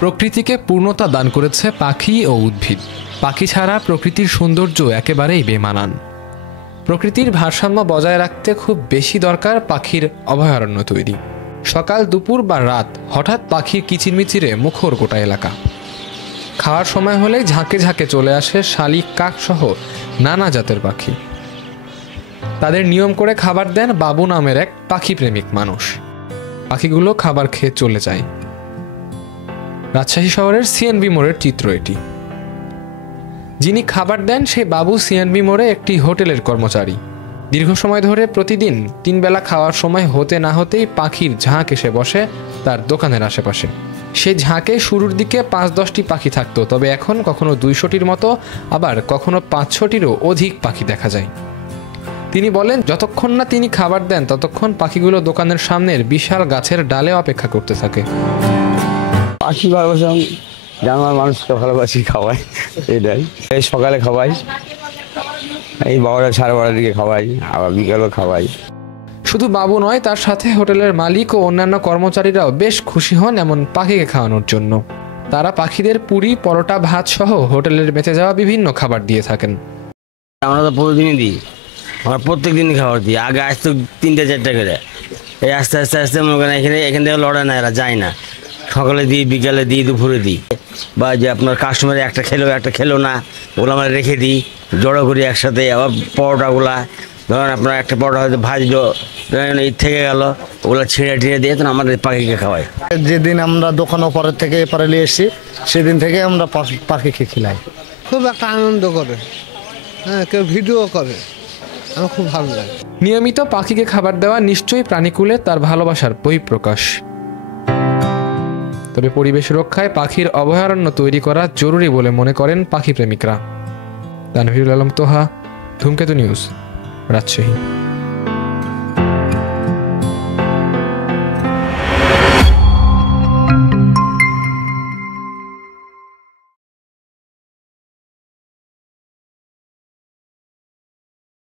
প্রকৃতিকে পূর্ণতা দান করেছে পাখি ও উদ্ভিদ। পাখি ছাড়া প্রকৃতির সৌন্দর্য একেবারেই বেমানান। প্রকৃতির ভারসাম্য বজায় রাখতে খুব বেশি দরকার পাখির অভয়ারণ্য তৈরি। সকাল দুপুর বা রাত হঠাৎ পাখির কিচিরমিচিরে মুখর গোটা এলাকা। খাওয়ার সময় হলেই ঝাঁকে ঝাঁকে চলে আসে শালিক, কাক সহ নানা জাতের পাখি। তাদের নিয়ম করে খাবার দেন বাবু নামের এক পাখি প্রেমিক মানুষ। পাখিগুলো খাবার খেয়ে চলে যায়। রাজশাহী শহরের সিএনবি মোড়ের চিত্র এটি। যিনি খাবার দেন সেই বাবু সিএনবি মোড়ে একটি হোটেলের কর্মচারী। দীর্ঘ সময় ধরে প্রতিদিন 3 বেলা খাওয়ার সময় হতে না হতেই পাখির ঝাঁক এসে বসে তার দোকানের আশেপাশে। সেই ঝাঁকে শুরুর দিকে 5-10টি পাখি থাকতো, তবে এখন কখনো 200টির মতো, আবার কখনো 500টিরও অধিক পাখি দেখা যায়। তিনি বলেন, যতক্ষণ না তিনি খাবার দেন ততক্ষণ পাখিগুলো দোকানের সামনের বিশাল গাছের ডালে অপেক্ষা করতে থাকে। পাখি ভালোবাসি, জানোয়ার মানুষকে ভালোবাসি, খাওয়াই। এটাই এই সকালে খাওয়াই, এই 12টা 12:30 দিকে খাওয়াই, আবার বিকেলও খাওয়াই। শুধু বাবু নয়, তার সাথে হোটেলের মালিক ও অন্যান্য কর্মচারীরাও বেশ খুশি হন এমন পাখিকে খাওয়ানোর জন্য। তারা পাখিদের পুরি, পরোটা, ভাত সহ হোটেলের বেঁচে যাওয়া বিভিন্ন খাবার দিয়ে থাকেন। আমরা তো প্রতিদিনই দিই, আমরা প্রত্যেক দিনই খাবার দিই। আগে আসতো 3-4টা করে, এই আস্তে আস্তে আস্তে মনে করেন এখান থেকে লড়াই না, এরা যায় না। সকালে দিই, বিকালে দিই, দুপুরে দিই। বা যে আপনার কাস্টমারে একটা খেলো না, ওগুলো আমরা রেখে দিই, জড়ো করি একসাথে। আবার পরোটাগুলা ধরেন আপনার একটা পরোটা হয়তো ভাজলো, থেকে গেল, ওগুলো ছিঁড়ে টিড়ে দিয়ে তখন আমাদের পাখিকে খাওয়াই। যেদিন আমরা দোকান ওপারের থেকে এপারে নিয়ে এসেছি সেদিন থেকে আমরা পাখিকে খিলাই। খুব একটা আনন্দ করে, হ্যাঁ, কেউ ভিডিও করে, আমার খুব ভালো লাগে। নিয়মিত পাখিকে খাবার দেওয়া নিশ্চয়ই প্রাণীকুলে তার ভালোবাসার বহিঃপ্রকাশ। তবে পরিবেশ রক্ষায় পাখির অভয়ারণ্য তৈরি করা জরুরি বলে মনে করেন পাখি প্রেমিকরা। তানভীরুল আলম তোহা, ধূমকেতু নিউজ, রাজশাহী।